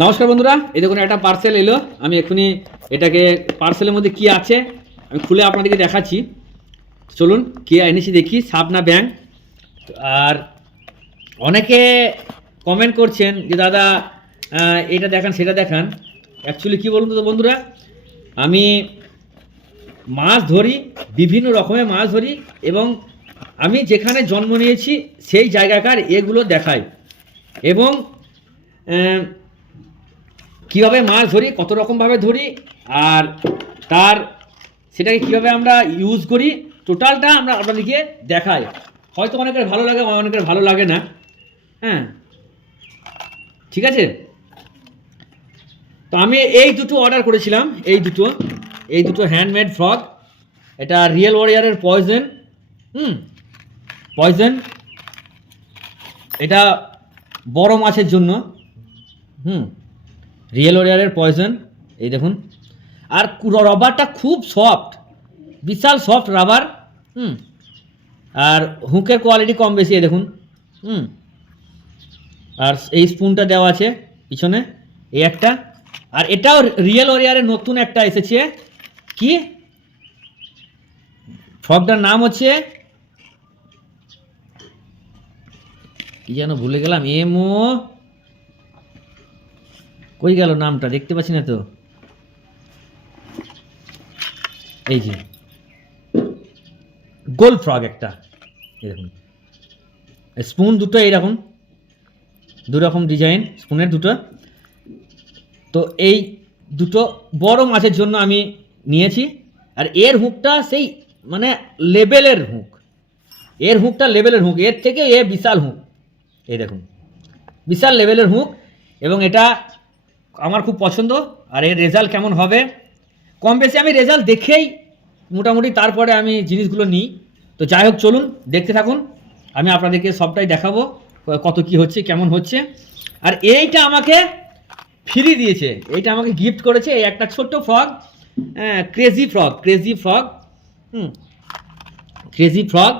নমস্কার বন্ধুরা, এই দেখুন একটা পার্সেল এলো। আমি এক্ষুনি এটাকে পার্সেলের মধ্যে কি আছে আমি খুলে আপনাদেরকে দেখাচ্ছি। চলুন কি এনেছি দেখি, সাপ না ব্যাঙ। আর অনেকে কমেন্ট করছেন যে দাদা এটা দেখান সেটা দেখান। অ্যাকচুয়ালি কী বলুন তো বন্ধুরা, আমি মাছ ধরি, বিভিন্ন রকমের মাছ ধরি এবং আমি যেখানে জন্ম নিয়েছি সেই জায়গাকার এগুলো দেখাই এবং কীভাবে মাছ ধরি, কত রকমভাবে ধরি আর তার সেটাকে কীভাবে আমরা ইউজ করি, টোটালটা আমরা আপনাদেরকে দেখাই। হয়তো অনেকের ভালো লাগে, অনেকের ভালো লাগে না। হ্যাঁ, ঠিক আছে। তো আমি এই দুটো অর্ডার করেছিলাম, এই দুটো হ্যান্ডমেড ফ্রগ। এটা রিয়েল ওয়ারিয়ারের পয়জন। পয়জন এটা বড় মাছের জন্য। রিয়েল ওয়ারিয়ারের পয়জন, এই দেখুন। আর রাবারটা খুব সফট, বিশাল সফট রাবার। আর হুকের কোয়ালিটি কম বেশি, এই দেখুন। আর এই স্পুনটা দেওয়া আছে পিছনে, এই একটা। আর এটাও রিয়েল ওয়ারিয়ারের নতুন একটা এসেছে। কি ফ্রগটার নাম হচ্ছে কি যেন ভুলে গেলাম, কই গেল নামটা, দেখতে পাচ্ছি না তো। এই যে গোল্ড ফ্রগ একটা, এরকম স্পুন দুটো এইরকম, দুরকম ডিজাইন স্পুনের দুটো। তো এই দুটো বড় মাছের জন্য আমি নিয়েছি। আর এর হুকটা সেই মানে লেভেলের হুক, এর হুকটা লেভেলের হুক, এর থেকে এ বিশাল হুক। এই দেখুন, বিশাল লেভেলের হুক। এবং এটা আমার খুব পছন্দ। আর এর রেজাল্ট কেমন হবে, কম বেশি আমি রেজাল্ট দেখেই মোটামুটি তারপরে আমি জিনিসগুলো নিই। তো যাই হোক, চলুন দেখতে থাকুন, আমি আপনাদেরকে সবটাই দেখাবো কত কি হচ্ছে, কেমন হচ্ছে। আর এইটা আমাকে ফ্রি দিয়েছে, এইটা আমাকে গিফট করেছে এই একটা ছোট্ট ফ্রগ, ক্রেজি ফ্রগ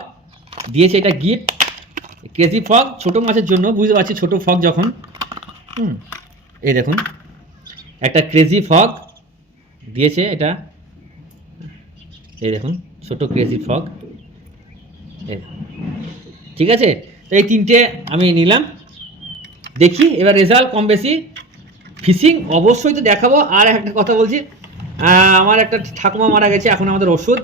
দিয়েছে, এটা গিফট। ক্রেজি ফ্রগ ছোটো মাছের জন্য, বুঝতে পারছি ছোটো ফ্রগ যখন। এই দেখুন একটা ক্রেজি ফ্রগ দিয়েছে এটা, এই দেখুন ছোট ক্রেজি ফ্রগ। ঠিক আছে, তো এই তিনটে আমি নিলাম। দেখি এবার রেজাল্ট কম বেশি। ফিশিং অবশ্যই তো দেখাবো। আর একটা কথা বলছি, আমার একটা ঠাকুমা মারা গেছে, এখন আমাদের ওষুধ